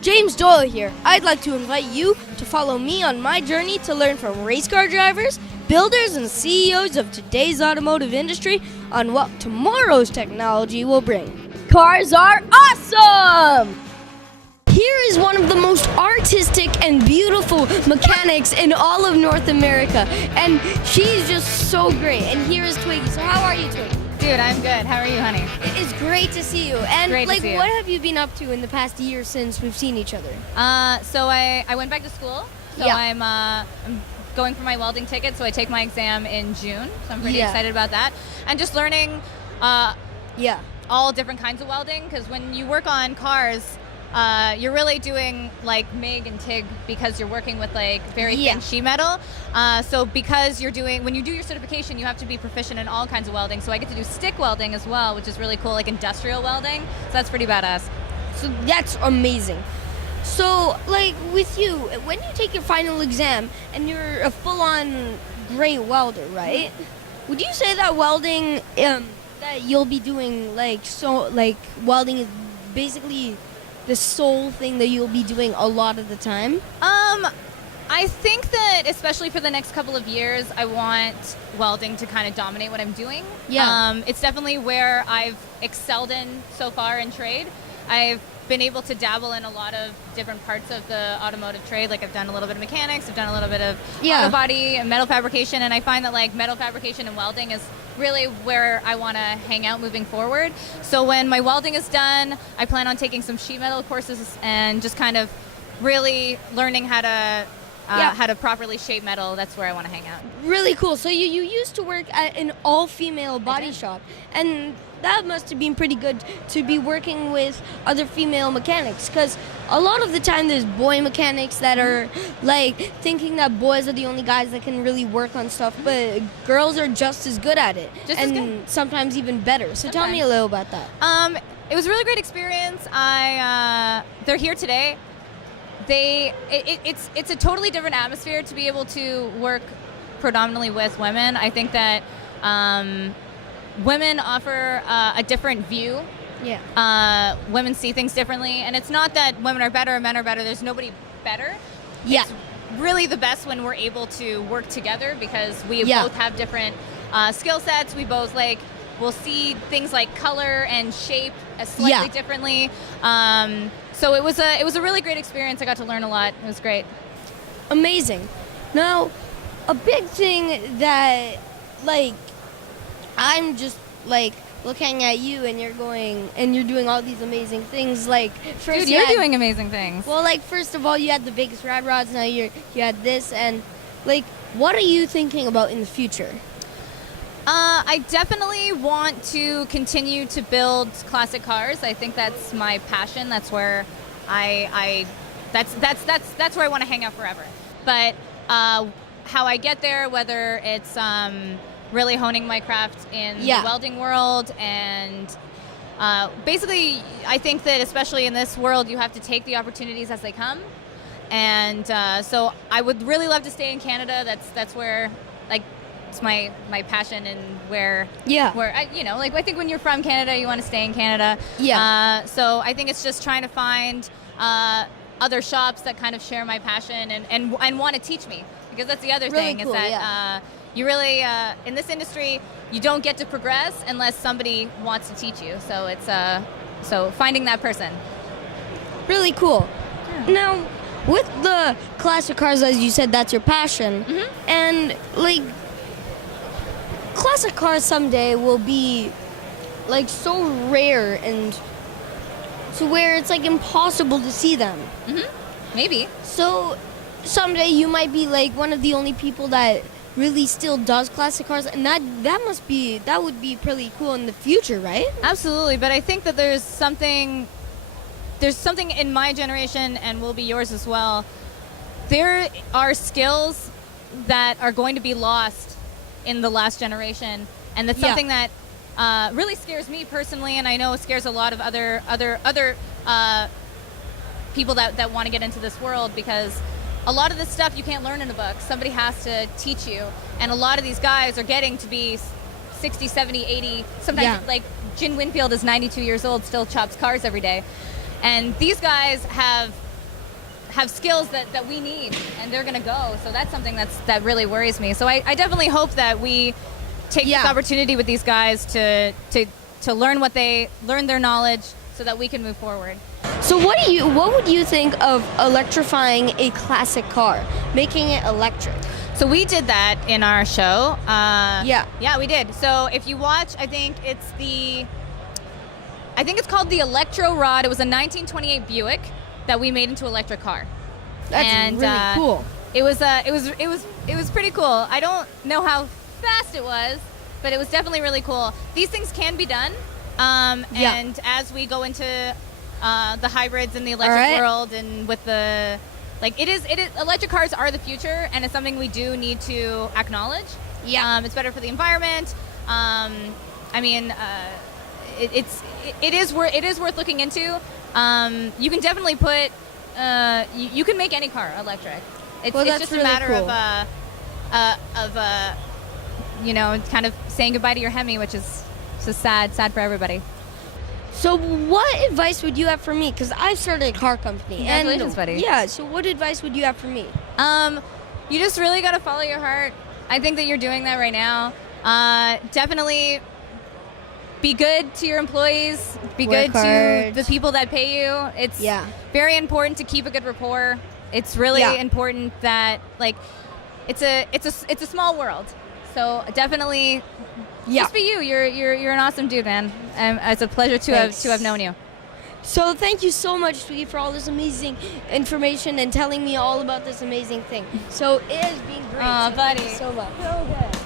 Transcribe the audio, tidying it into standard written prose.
James Doyle here. I'd like to invite you to follow me on my journey to learn from race car drivers, builders, and CEOs of today's automotive industry on what tomorrow's technology will bring. Cars are awesome! Here is one of the most artistic and beautiful mechanics in all of North America, and she's just so great. And here is Twiggy. So how are you, Twiggy? Dude, I'm good. How are you, honey? It is great to see you. And Great to see you. what have you been up to in the past year since we've seen each other? So I went back to school. So Yeah. I'm going for my welding ticket. So I take my exam in June. So I'm pretty Yeah. excited about that. And just learning Yeah. all different kinds of welding, because when you work on cars, you're really doing like MIG and TIG because you're working with like very Yeah. thin sheet metal. So because when you do your certification, you have to be proficient in all kinds of welding. So I get to do stick welding as well, which is really cool, like industrial welding. So that's pretty badass. So that's amazing. So, like, with you, when you take your final exam and you're a full-on great welder, right? Would you say that welding, that you'll be doing, welding is basically the sole thing that you'll be doing a lot of the time? I think that especially for the next couple of years, I want welding to kind of dominate what I'm doing. Yeah. It's definitely where I've excelled in so far in trade. I've been able to dabble in a lot of different parts of the automotive trade. Like I've done a little bit of mechanics, I've done a little bit of Yeah. auto body and metal fabrication, and I find that like metal fabrication and welding is really where I want to hang out moving forward. So when my welding is done, I plan on taking some sheet metal courses and just kind of really learning how to properly shape metal. That's where I want to hang out. Really cool. So you used to work at an all-female body shop, and that must have been pretty good to be working with other female mechanics, because a lot of the time there's boy mechanics that are like thinking that boys are the only guys that can really work on stuff, but girls are just as good at it, Just as and sometimes even better. So tell me a little about that. It was a really great experience. They're here today. It's a totally different atmosphere to be able to work predominantly with women. I think that women offer a different view. Yeah. Women see things differently, and it's not that women are better or men are better. There's nobody better. Yeah. It's really the best when we're able to work together, because we Yeah. both have different skill sets. We both we'll see things like color and shape slightly Yeah. differently. So it was a really great experience. I got to learn a lot. It was great. Amazing. Now, a big thing that, like, I'm just, like, looking at you and you're doing all these amazing things, like, first Dude, you you're had- doing amazing things. Well, like, first of all, you had the biggest rad rods, now you had this, and, like, what are you thinking about in the future? I definitely want to continue to build classic cars. I think that's my passion. That's where that's where I want to hang out forever. But how I get there, whether it's really honing my craft in Yeah. the welding world, and basically, I think that especially in this world, you have to take the opportunities as they come. And so I would really love to stay in Canada. That's where, like, it's my passion, and where I think when you're from Canada, you want to stay in Canada. Yeah. So I think it's just trying to find other shops that kind of share my passion and want to teach me, because that's the other Really thing cool, is that yeah. you really in this industry, you don't get to progress unless somebody wants to teach you. So it's so finding that person. Really cool. Yeah. Now, with the classic cars, as you said, that's your passion, and, like, classic cars someday will be, like, so rare and to where it's, like, impossible to see them. Maybe. So someday you might be, like, one of the only people that really still does classic cars, and that would be pretty cool in the future, right? Absolutely, but I think that there's something in my generation, and will be yours as well. There are skills that are going to be lost in the last generation, and that's something that really scares me personally, and I know it scares a lot of other people that want to get into this world, because a lot of this stuff you can't learn in a book. Somebody has to teach you, and a lot of these guys are getting to be 60, 70, 80, sometimes like Jin Winfield is 92 years old, still chops cars every day. And these guys have have skills that we need, and they're going to go. So that's something that really worries me. So I definitely hope that we take this opportunity with these guys to learn learn their knowledge so that we can move forward. So what would you think of electrifying a classic car, making it electric? So we did that in our show. Yeah, we did. So if you watch, I think it's called the Electro Rod. It was a 1928 Buick that we made into an electric car. That's really cool. It was pretty cool. I don't know how fast it was, but it was definitely really cool. These things can be done, and as we go into the hybrids in the electric world, and with the electric cars are the future, and it's something we do need to acknowledge. Yeah, it's better for the environment. It is worth looking into. You can definitely put you can make any car electric. It's just really a matter cool. of kind of saying goodbye to your Hemi, which is just sad for everybody. So what advice would you have for me? Because I've started a car company. Congratulations, buddy. Yeah, so what advice would you have for me? You just really got to follow your heart. I think that you're doing that right now. Definitely be good to your employees. Be Work good hard. to the people that pay you. It's very important to keep a good rapport. It's really important that it's a small world. So definitely, just be you. You're an awesome dude, man. It's a pleasure to have known you. So thank you so much, Twiggy, for all this amazing information and telling me all about this amazing thing. So it has been great. Aw, so buddy. Thank you so much. So good.